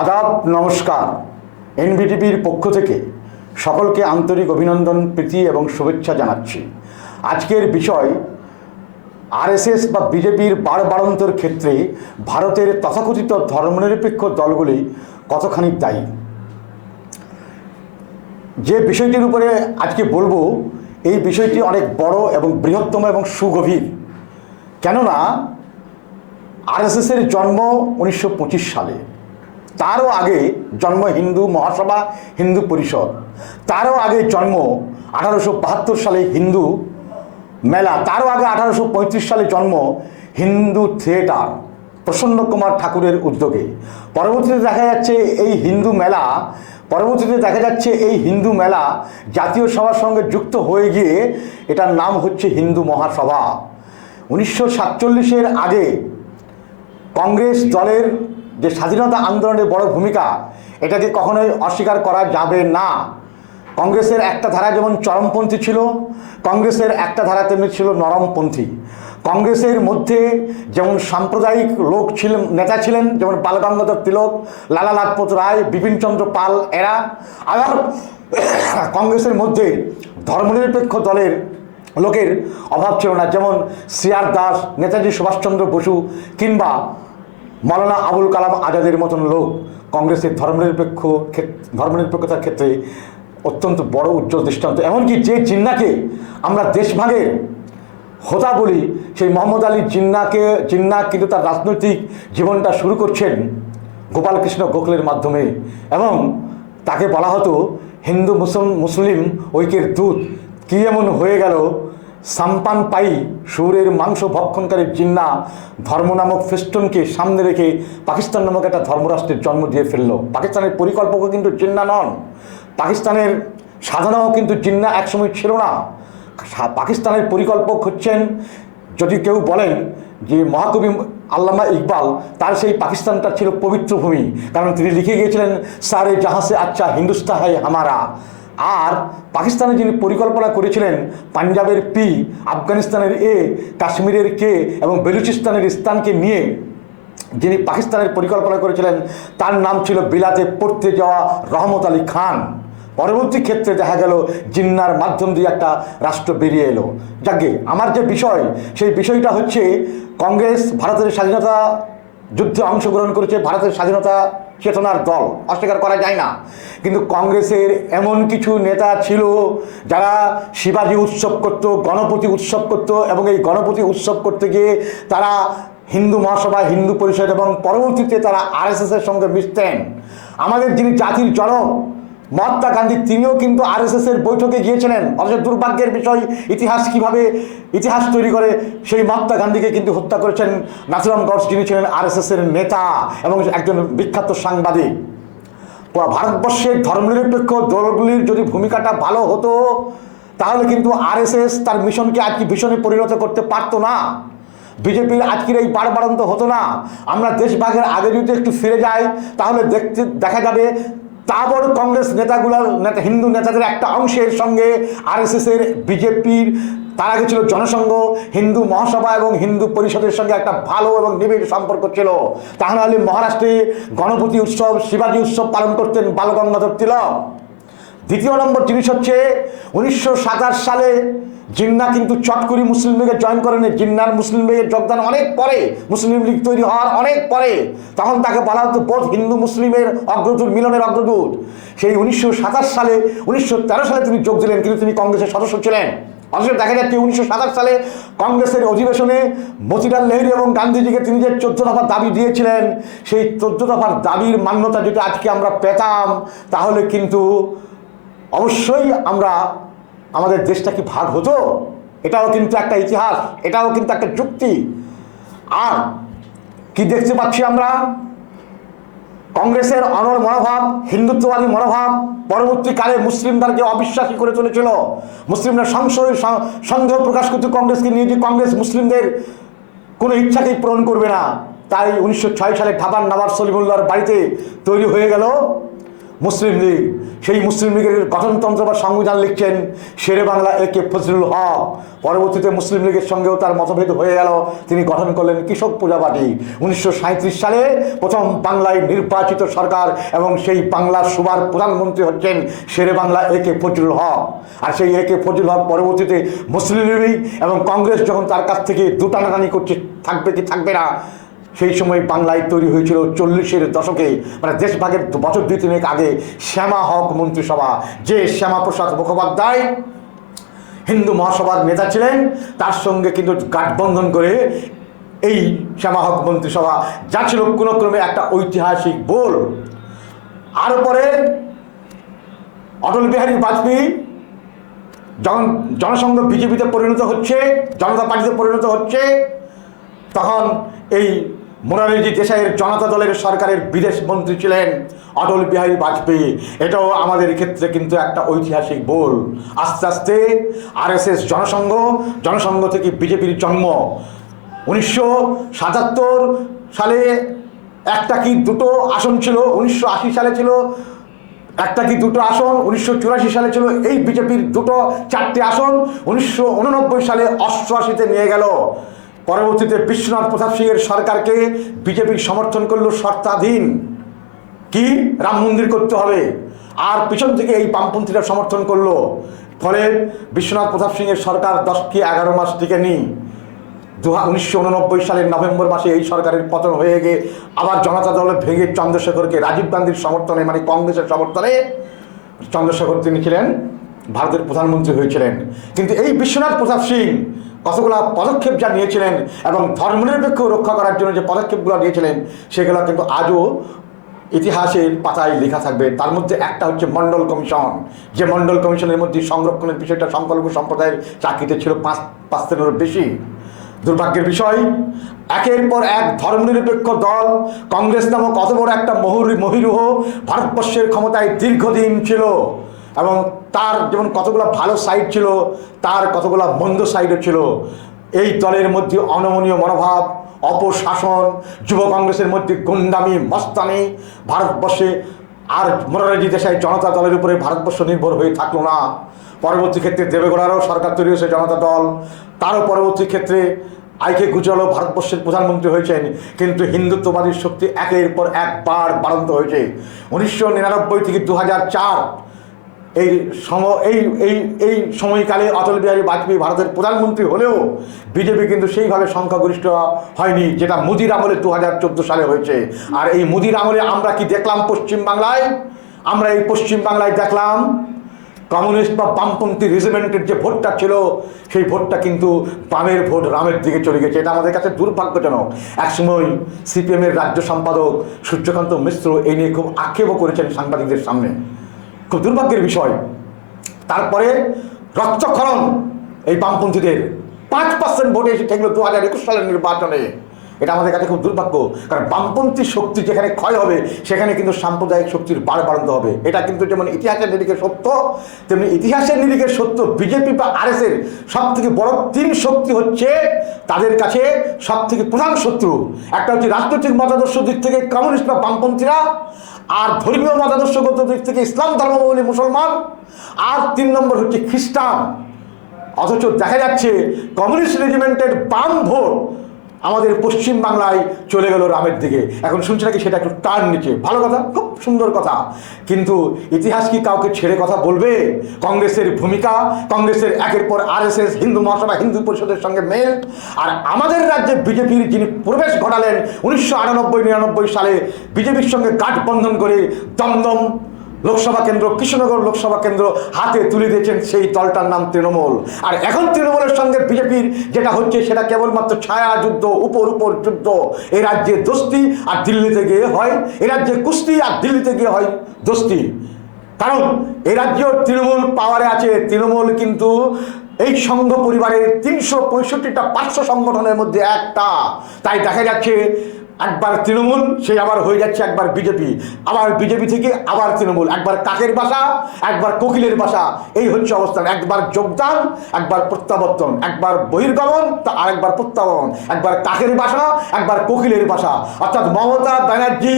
আদাব, নমস্কার। এনবিটিভির পক্ষ থেকে সকলকে আন্তরিক অভিনন্দন, প্রীতি এবং শুভেচ্ছা জানাচ্ছি। আজকের বিষয় আরএসএস বা বিজেপির বাড়বাড়ন্তর ক্ষেত্রে ভারতের তথাকথিত ধর্মনিরপেক্ষ দলগুলি কতখানি দায়ী। যে বিষয়টির উপরে আজকে বলবো, এই বিষয়টি অনেক বড় এবং বৃহত্তম এবং সুগভীর। কেননা আরএসএসের জন্ম 1925 সালে, তারও আগে জন্ম হিন্দু মহাসভা, হিন্দু পরিষদ, তারও আগে জন্ম 1872 সালে হিন্দু মেলা, তারও আগে 1835 সালে জন্ম হিন্দু থিয়েটার প্রসন্ন কুমার ঠাকুরের উদ্যোগে। পরবর্তীতে দেখা যাচ্ছে এই হিন্দু মেলা জাতীয় সভার সঙ্গে যুক্ত হয়ে গিয়ে এটার নাম হচ্ছে হিন্দু মহাসভা। 1947-এর আগে কংগ্রেস দলের যে স্বাধীনতা আন্দোলনের বড় ভূমিকা, এটাকে কখনোই অস্বীকার করা যাবে না। কংগ্রেসের একটা ধারা যেমন চরমপন্থী ছিল, কংগ্রেসের একটা ধারা তেমনি ছিল নরমপন্থী। কংগ্রেসের মধ্যে যেমন সাম্প্রদায়িক নেতা ছিলেন, যেমন বাল গঙ্গাধর তিলক, লালা লাজপত রায়, বিপিনচন্দ্র পাল এরা। আবার কংগ্রেসের মধ্যে ধর্মনিরপেক্ষ দলের লোকের অভাব ছিল না, যেমন সিআর দাস, নেতাজি সুভাষচন্দ্র বসু কিংবা মৌলানা আবুল কালাম আজাদের মতন লোক কংগ্রেসের ধর্মনিরপেক্ষতার ক্ষেত্রে অত্যন্ত বড় উজ্জ্বল দৃষ্টান্ত। এমনকি যে জিন্নাকে আমরা দেশভাগের হোতা বলি, সেই মোহাম্মদ আলী জিন্না কিন্তু তার রাজনৈতিক জীবনটা শুরু করছেন গোপালকৃষ্ণ গোখলের মাধ্যমে, এবং তাকে বলা হতো হিন্দু মুসলিম ঐক্যের দূত। কী এমন হয়ে গেল, সাম্পান পাই সুরের মাংস ভক্ষণকারী জিন্না ধর্ম নামক ফেস্টনকে সামনে রেখে পাকিস্তান নামক একটা ধর্মরাষ্ট্রের জন্ম দিয়ে ফেলল। পাকিস্তানের পরিকল্পকও কিন্তু জিন্না নন, পাকিস্তানের সাধনাও কিন্তু জিন্না একসময় ছিল না। পাকিস্তানের পরিকল্পক হচ্ছেন, যদি কেউ বলেন যে মহাকবি আল্লামা ইকবাল, তার সেই পাকিস্তানটা ছিল পবিত্র ভূমি, কারণ তিনি লিখে গিয়েছিলেন সারে জাহাঁ সে আচ্ছা হিন্দুস্তান হ্যায় হামারা। আর পাকিস্তানে যিনি পরিকল্পনা করেছিলেন, পাঞ্জাবের পি, আফগানিস্তানের এ, কাশ্মীরের কে এবং বেলুচিস্তানের স্থানকে নিয়ে যিনি পাকিস্তানের পরিকল্পনা করেছিলেন, তার নাম ছিল বিলাতে পড়তে যাওয়া রহমত আলী খান। পরবর্তী ক্ষেত্রে দেখা গেল জিন্নার মাধ্যম দিয়ে একটা রাষ্ট্র বেরিয়ে এলো। যাকে আমার যে বিষয়, সেই বিষয়টা হচ্ছে কংগ্রেস ভারতের স্বাধীনতা যুদ্ধে অংশগ্রহণ করেছে, ভারতের স্বাধীনতা চেতনার দল, অস্বীকার করা যায় না। কিন্তু কংগ্রেসের এমন কিছু নেতা ছিল যারা শিবাজি উৎসব করত, গণপতি উৎসব করত, এবং এই গণপতি উৎসব করতে গিয়ে তারা হিন্দু মহাসভা, হিন্দু পরিষদ এবং পরবর্তীতে তারা আরএসএসের সঙ্গে মিশতেন। আমাদের যিনি জাতির জনক মহাত্মা গান্ধী, তিনিও কিন্তু আরএসএসের বৈঠকে গিয়েছিলেন। অথচ দুর্ভাগ্যের বিষয়, ইতিহাস তৈরি করে সেই মহাত্মা গান্ধীকে কিন্তু হত্যা করেছেন নাথুরাম গডস, যিনি ছিলেন আরএসএসের নেতা এবং একজন বিখ্যাত সাংবাদিক। ভারতবর্ষের ধর্মনিরপেক্ষ দলগুলির যদি ভূমিকাটা ভালো হতো, তাহলে কিন্তু আরএসএস তার মিশনকে আজকে ভীষণে পরিণত করতে পারতো না। বিজেপির আজকের এই বাড়বাড়ন্ত হতো না। আমরা দেশভাগের আগে যদি একটু ফিরে যাই, তাহলে দেখা যাবে তাবড় কংগ্রেস হিন্দু নেতাদের একটা অংশের সঙ্গে আরএসএসের, বিজেপির, তার আগে ছিল জনসংঘ, হিন্দু মহাসভা এবং হিন্দু পরিষদের সঙ্গে একটা ভালো এবং নিবিড় সম্পর্ক ছিল। তাহলে মহারাষ্ট্রে গণপতি উৎসব, শিবাজী উৎসব পালন করতেন বাল গঙ্গাধর তিলক। দ্বিতীয় নম্বর জিনিস হচ্ছে, 1927 সালে জিন্না কিন্তু চট করে মুসলিম লীগে জয়েন করেনি। জিন্নার মুসলিম লীগের যোগদান অনেক পরে, মুসলিম লীগ তৈরি হওয়ার অনেক পরে। তখন তাকে বলা হতো বোধ হিন্দু মুসলিমের অগ্রদূত, মিলনের অগ্রদূত। সেই 1927 সালে, 1913 সালে তিনি যোগ দিলেন, কিন্তু তিনি কংগ্রেসের সদস্য ছিলেন। অথচ দেখা যাচ্ছে 1927 সালে কংগ্রেসের অধিবেশনে মতিলাল নেহেরু এবং গান্ধীজিকে তিনি যে 14 দফার দাবি দিয়েছিলেন, সেই 14 দফার দাবির মান্যতা যদি আজকে আমরা পেতাম, তাহলে কিন্তু অবশ্যই আমাদের দেশটা কি ভাগ হতো। এটাও কিন্তু একটা ইতিহাস, এটাও কিন্তু একটা যুক্তি। আর কি দেখতে পাচ্ছি আমরা, কংগ্রেসের অনড় মনোভাব, হিন্দুত্ববাদী মনোভাব পরবর্তীকালে মুসলিমদেরকে অবিশ্বাসী করে তুলেছিল। মুসলিমরা সন্দেহ প্রকাশ করতে কংগ্রেসকে নিয়ে, যে কংগ্রেস মুসলিমদের কোনো ইচ্ছাকেই পূরণ করবে না। তাই 1906 সালে ঢাকার নবাব সলিমুল্লাহর বাড়িতে তৈরি হয়ে গেল মুসলিম লীগ, সেই মুসলিম লীগের গঠনতন্ত্র বা সংবিধান লিখছেন শেরে বাংলা একে ফজলুল হক। পরবর্তীতে মুসলিম লীগের সঙ্গেও তার মতভেদ হয়ে গেল, তিনি গঠন করলেন কৃষক প্রজা পার্টি। 1937 সালে প্রথম বাংলায় নির্বাচিত সরকার এবং সেই বাংলার সুবার প্রধানমন্ত্রী হচ্ছেন শেরে বাংলা একে ফজলুল হক। আর সেই একে ফজলুল হক পরবর্তীতে মুসলিম লীগ এবং কংগ্রেস যখন তার কাছ থেকে দুটানাটানি করছে থাকবে কি থাকবে না, সেই সময় বাংলায় তৈরি হয়েছিল 40-এর দশকে, মানে দেশভাগের বছর 2-3 আগে শ্যামা হক মন্ত্রিসভা। যে শ্যামাপ্রসাদ মুখোপাধ্যায় হিন্দু মহাসভার নেতা ছিলেন, তার সঙ্গে কিন্তু গাঠবন্ধন করে এই শ্যামা হক মন্ত্রিসভা, যা ছিল কোনো ক্রমে একটা ঐতিহাসিক বোল। আর পরে অটল বিহারী বাজপেয়ী যখন জনসংঘ বিজেপিতে পরিণত হচ্ছে, জনতা পার্টিতে পরিণত হচ্ছে, তখন এই মোরারজি দেশাইয়ের জনতা দলের সরকারের বিদেশ মন্ত্রী ছিলেন অটল বিহারী বাজপেয়ী। এটাও আমাদের ক্ষেত্রে কিন্তু একটা ঐতিহাসিক বোল। আস্তে আস্তে আরএসএস জনসংঘ থেকে বিজেপির জন্ম। 1977 সালে একটা কি দুটো আসন ছিল, 1980 সালে ছিল একটা কি দুটো আসন, 1984 সালে ছিল এই বিজেপির 4টে আসন, 1989 সালে 88-তে নিয়ে গেল। পরবর্তীতে বিশ্বনাথ প্রতাপ সিংয়ের সরকারকে বিজেপির সমর্থন করলো শর্তাধীন, কি রাম মন্দির করতে হবে, আর পিছন থেকে এই বামপন্থীরা সমর্থন করলো। ফলে বিশ্বনাথ প্রতাপ সিংয়ের সরকার 10 কি 11 মাস টিকেনি। 1989 সালের নভেম্বর মাসে এই সরকারের পতন হয়ে গিয়ে আবার জনতা দল ভেঙে চন্দ্রশেখরকে রাজীব গান্ধীর সমর্থনে, মানে কংগ্রেসের সমর্থনে, চন্দ্রশেখর তিনি ছিলেন ভারতের প্রধানমন্ত্রী হয়েছিলেন। কিন্তু এই বিশ্বনাথ প্রতাপ সিং কতগুলো পদক্ষেপ যা নিয়েছিলেন এবং ধর্মনিরপেক্ষ রক্ষা করার জন্য যে পদক্ষেপগুলো নিয়েছিলেন, সেগুলো কিন্তু আজও ইতিহাসের পাতায় লেখা থাকবে। তার মধ্যে একটা হচ্ছে মণ্ডল কমিশন, যে মণ্ডল কমিশনের মধ্যে সংরক্ষণের বিষয়টা সংখ্যালঘু সম্প্রদায়ের চাকরিতে ছিল 5%-এরও বেশি। দুর্ভাগ্যের বিষয়, একের পর এক ধর্মনিরপেক্ষ দল কংগ্রেস নামক অত বড় একটা মহিরুহ ভারতবর্ষের ক্ষমতায় দীর্ঘদিন ছিল, এবং তার যেমন কতগুলো ভালো সাইড ছিল, তার কতগুলো মন্দ সাইডও ছিল। এই দলের মধ্যে অনমনীয় মনোভাব, অপশাসন, যুব কংগ্রেসের মধ্যে গুন্ডামি, মস্তানি, ভারতবর্ষে আর মোরারজি দেশাই জনতা দলের উপরে ভারতবর্ষ নির্ভর হয়ে থাকলো না। পরবর্তী ক্ষেত্রে দেবেগৌড়ারও সরকার তৈরি হয়েছে জনতা দল, তারও পরবর্তী ক্ষেত্রে আইকে গুজরালও ভারতবর্ষের প্রধানমন্ত্রী হয়েছেন। কিন্তু হিন্দুত্ববাদী শক্তি একের পর একবার বাড়ন্ত হয়েছে। 1999 থেকে 2004 এই সময়কালে অটল বিহারী বাজপেয়ী ভারতের প্রধানমন্ত্রী হলেও বিজেপি কিন্তু সেইভাবে সংখ্যাগরিষ্ঠ হয়নি, যেটা মোদির আমলে 2014 সালে হয়েছে। আর এই মোদির আমলে আমরা কি দেখলাম পশ্চিমবাংলায়? আমরা এই পশ্চিমবাংলায় দেখলাম কমিউনিস্ট বা বামপন্থী রেজিমেন্টের যে ভোটটা ছিল, সেই ভোটটা কিন্তু বামের ভোট রামের দিকে চলে গেছে। এটা আমাদের কাছে দুর্ভাগ্যজনক। একসময় সিপিএমের রাজ্য সম্পাদক সূর্যকান্ত মিশ্র এই নিয়ে খুব আক্ষেপও করেছেন সাংবাদিকদের সামনে, খুব দুর্ভাগ্যের বিষয়। তারপরে রক্তক্ষরণ এই বামপন্থীদের 5% ভোটে এসে ঠেকলো 2021 সালের নির্বাচনে। এটা আমাদের কাছে খুব দুর্ভাগ্য, কারণ বামপন্থী শক্তি যেখানে ক্ষয় হবে সেখানে কিন্তু সাম্প্রদায়িক শক্তির বাড়ন্ত হবে। এটা কিন্তু যেমন ইতিহাসের নিরিখে সত্য, তেমনি ইতিহাসের নিরিখে সত্য বিজেপি বা আরএসএর সব থেকে বড় 3 শক্তি হচ্ছে তাদের কাছে সব থেকে প্রধান শত্রু। একটা হচ্ছে রাজনৈতিক মতাদর্শ দিক থেকে কমিউনিস্ট বা বামপন্থীরা, আর ধর্মীয় মতাদর্শগত দিক থেকে ইসলাম ধর্মাবলম্বী মুসলমান, আর 3 নম্বর হচ্ছে খ্রিস্টান। অথচ দেখা যাচ্ছে কমিউনিস্ট রেজিমেন্টের বাম ভোট আমাদের পশ্চিম বাংলায় চলে গেল রামের দিকে। এখন শুনছি নাকি সেটা একটু টার্ন নিচে, ভালো কথা, খুব সুন্দর কথা। কিন্তু ইতিহাস কি কাউকে ছেড়ে কথা বলবে? কংগ্রেসের ভূমিকা, কংগ্রেসের একের পর আরএসএস, হিন্দু মহাসভা, হিন্দু পরিষদের সঙ্গে মেল। আর আমাদের রাজ্যে বিজেপির যিনি প্রবেশ ঘটালেন 1998-99 সালে বিজেপির সঙ্গে গাঠবন্ধন করে দমদম লোকসভা কেন্দ্র, কৃষ্ণনগর লোকসভা কেন্দ্র হাতে তুলে দিয়েছেন, সেই দলটার নাম তৃণমূল। আর এখন তৃণমূলের সঙ্গে বিজেপির যেটা হচ্ছে সেটা কেবলমাত্র ছায়া যুদ্ধ, উপর যুদ্ধ। এই রাজ্যে দোস্তি আর দিল্লিতে গিয়ে হয়, এই রাজ্যে কুস্তি আর দিল্লিতে গিয়ে হয় দোস্তি। কারণ এই রাজ্যেও তৃণমূল পাওয়ারে আছে। তৃণমূল কিন্তু এই সংঘ পরিবারের 365টা পার্শ্ব সংগঠনের মধ্যে একটা। তাই দেখা যাচ্ছে একবার তৃণমূল, সে আবার হয়ে যাচ্ছে একবার বিজেপি, আবার বিজেপি থেকে আবার তৃণমূল, একবার কাকের বাসা একবার কোকিলের বাসা, এই হচ্ছে অবস্থান। একবার যোগদান একবার প্রত্যাবর্তন, একবার বহির্গমন তা আরেকবার প্রত্যাবর্তন, একবার কাকের বাসা একবার কোকিলের বাসা। অর্থাৎ মমতা ব্যানার্জি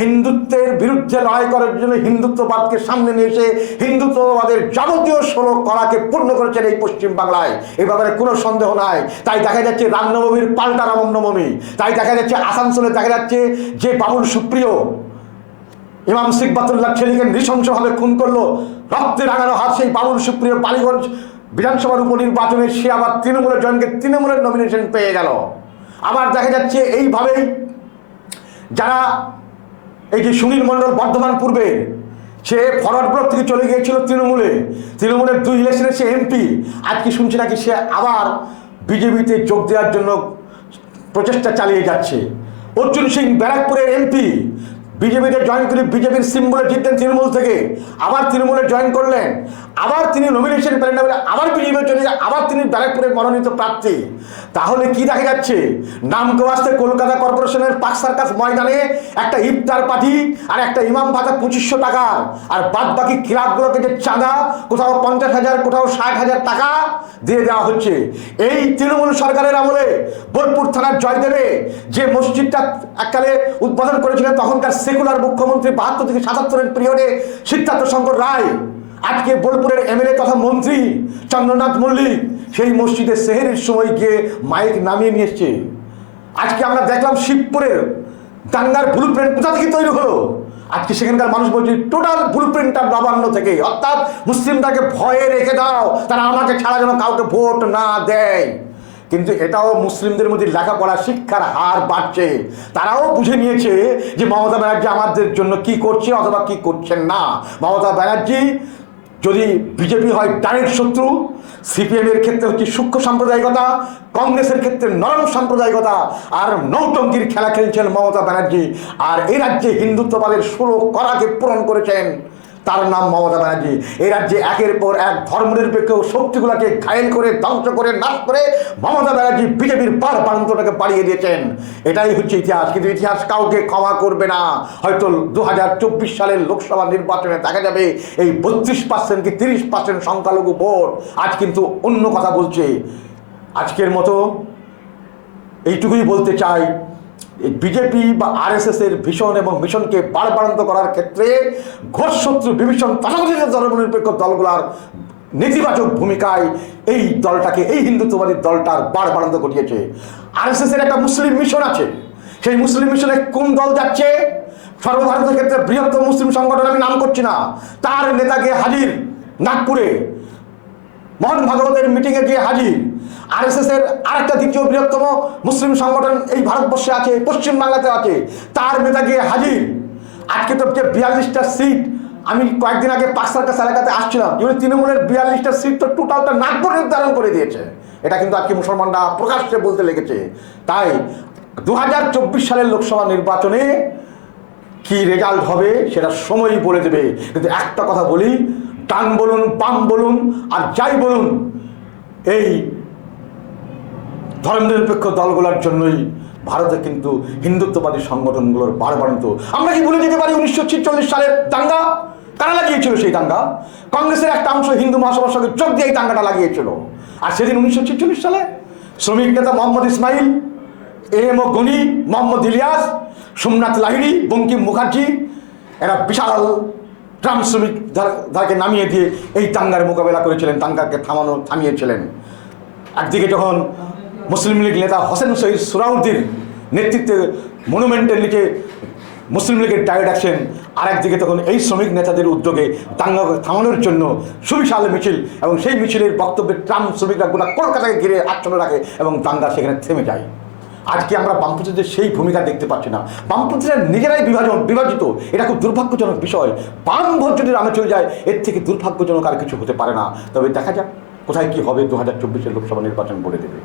হিন্দুত্বের বিরুদ্ধে লড়াই করার জন্য হিন্দুত্ববাদকে সামনে নিয়ে এসে হিন্দুত্ববাদের যাবতীয় 16 কলাকে পূর্ণ করেছেন এই পশ্চিম বাংলায়, এই ব্যাপারে কোনো সন্দেহ নাই। তাই দেখা যাচ্ছে রামনবমীর পাল্টা রামনবমী, তাই দেখা যাচ্ছে আসানসোলে দেখা যাচ্ছে যে বাবুল সুপ্রিয় ইমাম সিকবাতুল্লাহ ছেলেকে নৃশংসভাবে খুন করলো, রক্তে রাঙানো হাত সেই বাবুল সুপ্রিয় বালিগঞ্জ বিধানসভার উপনির্বাচনে সে আবার তৃণমূলের জনকে তৃণমূলের নমিনেশন পেয়ে গেল। আবার দেখা যাচ্ছে এইভাবেই যারা এই যে সুনীল মণ্ডল বর্ধমান পূর্বে সে ফরওয়ার্ড ব্লক থেকে চলে গিয়েছিল তৃণমূলের 2 ইলেকশনে সে এমপি, আজকে শুনছি নাকি সে আবার বিজেপিতে যোগ দেওয়ার জন্য প্রচেষ্টা চালিয়ে যাচ্ছে। অর্জুন সিং ব্যারাকপুরের এমপি, বিজেপিতে জয়েন করে বিজেপির সিম্বলে জিতলেন তৃণমূল থেকে, আবার তৃণমূলে জয়েন করলেন, আবার তিনি নমিনেশন পেলেন না বলে আবার বিজেপি চলে যায়, আবার তিনি ব্যারাকপুরের মনোনীত প্রার্থী। তাহলে কি দেখা যাচ্ছে, নামকে আসতে কলকাতা কর্পোরেশনের পার্ক সার্কাস ময়দানে একটা ইফতার পার্টি আর একটা ইমাম ভাতা 2500 টাকা, আর বাদ বাকি ক্লাবগুলোকে যে চাঁদা কোথাও 50,000 কোথাও 60,000 টাকা দিয়ে দেওয়া হচ্ছে। এই তৃণমূল সরকারের আমলে বোলপুর থানার জয়দেবে যে মসজিদটা এককালে উদ্বোধন করেছিলেন তখনকার সেকুলার মুখ্যমন্ত্রী 72 থেকে 77-এর পিরিয়ডে সিদ্ধার্থ শঙ্কর রায়, আজকে বোলপুরের এমএলএ তথা মন্ত্রী চন্দ্রনাথ মল্লিক সেই মসজিদে সেহেরির সময় গিয়ে মাইক নামিয়ে নিয়ে এসছে। আজকে আমরা দেখলাম শিবপুরের দাঙ্গার ব্লু প্রিন্ট কোথা থেকে তৈরি হলো, আজকে সেখানকার মানুষ বলছে টোটাল ব্লু প্রিন্টটা নবান্ন থেকে। অর্থাৎ মুসলিমটাকে ভয়ে রেখে দাও, তারা আমাকে ছাড়া যেন কাউকে ভোট না দেয়। কিন্তু এটাও মুসলিমদের মধ্যে লেখাপড়া শিক্ষার হার বাড়ছে, তারাও বুঝে নিয়েছে যে মমতা ব্যানার্জি আমাদের জন্য কি করছে অথবা কি করছেন না। মমতা ব্যানার্জি যদি বিজেপি হয় ডাইরেক্ট শত্রু, সিপিএমের ক্ষেত্রে হচ্ছে সূক্ষ্ম সাম্প্রদায়িকতা, কংগ্রেসের ক্ষেত্রে নরম সাম্প্রদায়িকতা, আর নৌটঙ্কির খেলা খেলছেন মমতা ব্যানার্জি। আর এই রাজ্যে হিন্দুত্ববাদের 16 কলাকে পূরণ করেছেন, তার নাম মমতা ব্যানার্জি। এই রাজ্যে একের পর এক ধর্মনিরপেক্ষ শক্তিগুলোকে ঘায়েল করে ধ্বংস করে নাশ করে মমতা ব্যানার্জি বিজেপির বাড়ান্তটাকে বাড়িয়ে দিয়েছেন। এটাই হচ্ছে ইতিহাস, কিন্তু ইতিহাস কাউকে ক্ষমা করবে না। হয়তো 2024 সালের লোকসভা নির্বাচনে দেখা যাবে এই 32% কি 30% সংখ্যালঘু ভোট আজ কিন্তু অন্য কথা বলছে। আজকের মতো এইটুকুই বলতে চাই, বিজেপি বা আরএসএস এর ভীষণ এবং মিশনকে বাড়বাড়ন্ত করার ক্ষেত্রে ঘোষশত্রু বিভীষণ তথাকথিত ধর্মনিরপেক্ষ দলগুলার নেতিবাচক ভূমিকায় এই দলটাকে, এই হিন্দুত্ববাদী দলটার বাড়বাড়ন্ত ঘটিয়েছে। আরএসএস এর একটা মুসলিম মিশন আছে, সেই মুসলিম মিশনে কোন দল যাচ্ছে? সর্বভারতের ক্ষেত্রে বৃহত্তম মুসলিম সংগঠন, আমি নাম করছি না, তার নেতাকে হাজির নাগপুরে মোহন ভাগবতের মিটিংয়ে গিয়ে হাজির। আরএসএস এর আরেকটা দ্বিতীয় বৃহত্তম মুসলিম সংগঠন এই ভারতবর্ষে আছে, পশ্চিম বাংলাতে আছে, তার নেতা গিয়ে হাজির। আজকে তো যে 42টা সিট, আমি কয়েকদিন আগে পার্ক সার্কাস এলাকাতে আসছিলাম, যেমন তৃণমূলের 42টা সিট তো টোটালটা নাগপুর নির্ধারণ করে দিয়েছে। এটা কিন্তু আজকে মুসলমানরা প্রকাশ্যে বলতে লেগেছে। তাই 2024 সালের লোকসভা নির্বাচনে কি রেজাল্ট হবে সেটা সময়ই বলে দেবে। কিন্তু একটা কথা বলি, ডান বলুন বাম বলুন আর যাই বলুন, এই ধর্মনিরপেক্ষ দলগুলোর জন্যই ভারতে কিন্তু হিন্দুত্ববাদী সংগঠনগুলোর বাড়বাড়ন্ত। আমরা কি ভুলে যেতে পারি 1946 সালের দাঙ্গা? কারা লাগিয়েছিল সেই দাঙ্গা? কংগ্রেসের একটা অংশ হিন্দু মহাসভার সঙ্গে যোগ দিয়ে এই দাঙ্গাটা লাগিয়েছিল। আর সেদিন 1946 সালে শ্রমিক নেতা মোহাম্মদ ইসমাইল, এএমও গনি, মোহাম্মদ ইলিয়াস, সোমনাথ লাহিড়ী, বঙ্কিম মুখার্জি, এরা বিশাল গ্রাম শ্রমিক ধারকে নামিয়ে দিয়ে এই দাঙ্গার মোকাবেলা করেছিলেন, দাঙ্গাকে থামিয়েছিলেন। একদিকে যখন মুসলিম লীগ নেতা হোসেন শহীদ সুরাউদ্দিন নেতৃত্বে মনুমেন্টের নিচে মুসলিম লীগের ডায়েট অ্যাকশন, আর একদিকে তখন এই শ্রমিক নেতাদের উদ্যোগে দাঙ্গা থামানোর জন্য সুবিশাল মিছিল, এবং সেই মিছিলের বক্তব্যে ট্রাম শ্রমিকরা গোটা কলকাতাকে ঘিরে আচ্ছন্ন রাখে এবং দাঙ্গা সেখানে থেমে যায়। আজকে আমরা বামপন্থীদের সেই ভূমিকা দেখতে পাচ্ছি না, বামপন্থীরা নিজেরাই বিভাজিত। এটা খুব দুর্ভাগ্যজনক বিষয়। বাম ভোট যদি রামে চলে যায়, এর থেকে দুর্ভাগ্যজনক আর কিছু হতে পারে না। তবে দেখা যাক কোথায় কি হবে, 2024 লোকসভা নির্বাচন বলে দেবে।